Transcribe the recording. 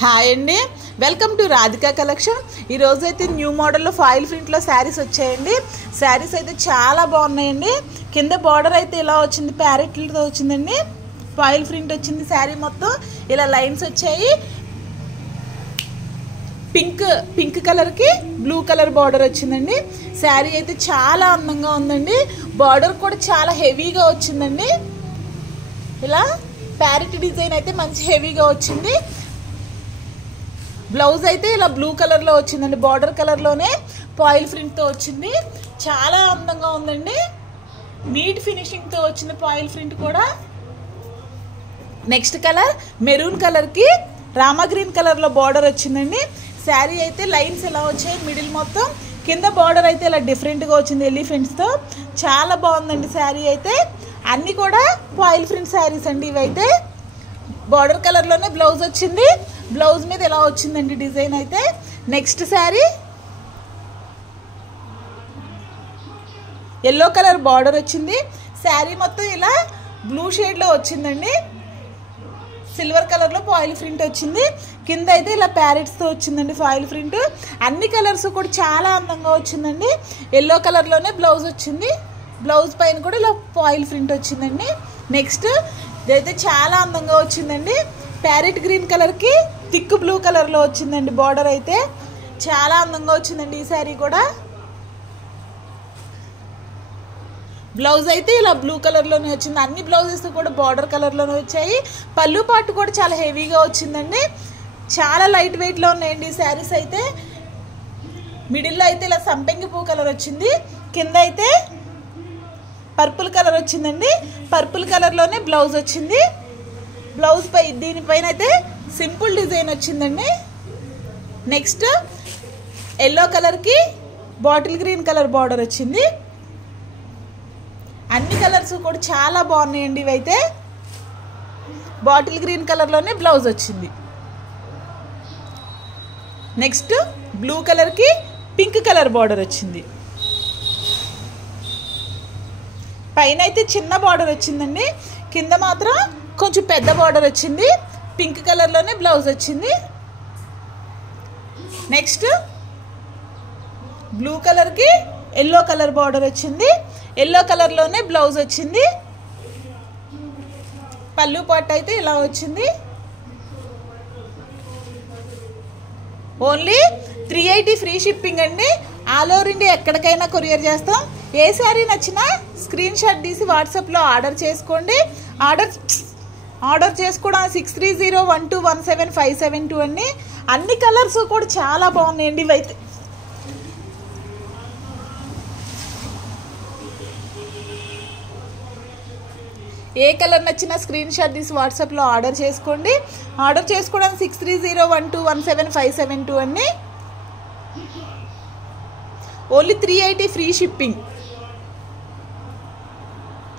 Hi అండి, welcome to Radhika collection. ఈరోజు అయితే న్యూ మోడల్లో ఫాయిల్ ప్రింట్లో శారీస్ వచ్చాయండి. శారీస్ అయితే చాలా బాగున్నాయండి. కింద బార్డర్ అయితే ఇలా వచ్చింది, ప్యారెట్లతో వచ్చిందండి. ఫాయిల్ ప్రింట్ వచ్చింది. శారీ మొత్తం ఇలా లైన్స్ వచ్చాయి. పింక్ కలర్కి బ్లూ కలర్ బార్డర్ వచ్చిందండి. శారీ అయితే చాలా అందంగా ఉందండి. బార్డర్ కూడా చాలా హెవీగా వచ్చిందండి. ఇలా ప్యారెట్ డిజైన్ అయితే మంచి హెవీగా వచ్చింది. బ్లౌజ్ అయితే ఇలా బ్లూ కలర్లో వచ్చిందండి. బార్డర్ కలర్లోనే ఫాయిల్ ప్రింట్తో వచ్చింది. చాలా అందంగా ఉందండి. నీట్ ఫినిషింగ్తో వచ్చిన ఫాయిల్ ప్రింట్ కూడా. నెక్స్ట్ కలర్ మెరూన్ కలర్కి రామా గ్రీన్ కలర్లో బార్డర్ వచ్చిందండి. శారీ అయితే లైన్స్ ఎలా వచ్చాయి, మిడిల్ మొత్తం. కింద బార్డర్ అయితే ఇలా డిఫరెంట్గా వచ్చింది ఎలిఫెంట్స్తో. చాలా బాగుందండి శారీ అయితే. అన్నీ కూడా ఫాయిల్ ప్రింట్ శారీస్ అండి ఇవైతే. బార్డర్ కలర్లోనే బ్లౌజ్ వచ్చింది. బ్లౌజ్ మీద ఎలా వచ్చిందండి డిజైన్ అయితే. Next sari yellow colour border వచ్చింది. శారీ మొత్తం ఇలా బ్లూ షేడ్లో వచ్చిందండి. సిల్వర్ కలర్లో ఫాయిల్ ప్రింట్ వచ్చింది. కింద అయితే ఇలా ప్యారెట్స్తో వచ్చిందండి ఫాయిల్ ప్రింట్. అన్ని కలర్స్ కూడా చాలా అందంగా వచ్చిందండి. ఎల్లో కలర్లోనే బ్లౌజ్ వచ్చింది. బ్లౌజ్ పైన కూడా ఇలా ఫాయిల్ ప్రింట్ వచ్చిందండి. నెక్స్ట్ ఇదైతే చాలా అందంగా వచ్చిందండి. ప్యారెట్ గ్రీన్ కలర్కి థిక్ బ్లూ కలర్లో వచ్చిందండి బార్డర్ అయితే. చాలా అందంగా వచ్చిందండి ఈ శారీ కూడా. బ్లౌజ్ అయితే ఇలా బ్లూ కలర్లోనే వచ్చింది. అన్ని బ్లౌజెస్ కూడా బార్డర్ కలర్లోనే వచ్చాయి. పళ్ళు పాటు కూడా చాలా హెవీగా వచ్చిందండి. చాలా లైట్ వెయిట్లో ఉన్నాయండి ఈ శారీస్ అయితే. మిడిల్లో అయితే ఇలా సంపెంగి పువ్వు కలర్ వచ్చింది. కింద అయితే పర్పుల్ కలర్ వచ్చిందండి. పర్పుల్ కలర్లోనే బ్లౌజ్ వచ్చింది. బ్లౌజ్ పై దీనిపైన అయితే సింపుల్ డిజైన్ వచ్చిందండి. నెక్స్ట్ ఎల్లో కలర్కి బాటిల్ గ్రీన్ కలర్ బార్డర్ వచ్చింది. అన్ని కలర్స్ కూడా చాలా బాగున్నాయండి ఇవైతే. బాటిల్ గ్రీన్ కలర్లోనే బ్లౌజ్ వచ్చింది. నెక్స్ట్ బ్లూ కలర్కి పింక్ కలర్ బార్డర్ వచ్చింది. పైన అయితే చిన్న బార్డర్ వచ్చిందండి. కింద మాత్రం కొంచెం పెద్ద బార్డర్ వచ్చింది. పింక్ కలర్లోనే బ్లౌజ్ వచ్చింది. నెక్స్ట్ బ్లూ కలర్కి ఎల్లో కలర్ బార్డర్ వచ్చింది. ఎల్లో కలర్లోనే బ్లౌజ్ వచ్చింది. పళ్ళు పాటు అయితే ఇలా వచ్చింది. ఓన్లీ 380 ఫ్రీ షిప్పింగ్ అండి. ఆల్ ఓవర్ ఇండియా ఎక్కడికైనా కొరియర్ చేస్తాం. ఏ శారీ నచ్చినా స్క్రీన్ షాట్ తీసి వాట్సాప్లో ఆర్డర్ చేసుకోండి. ఆర్డర్ చేసుకోవడానికి 6301217572 అండి. అన్ని కలర్స్ కూడా చాలా బాగున్నాయండి ఇవైతే. ఏ కలర్ నచ్చినా స్క్రీన్ షాట్ తీసి వాట్సాప్లో ఆర్డర్ చేసుకోండి. ఆర్డర్ చేసుకోవడానికి 6301217572 అండి. Only 380 free shipping.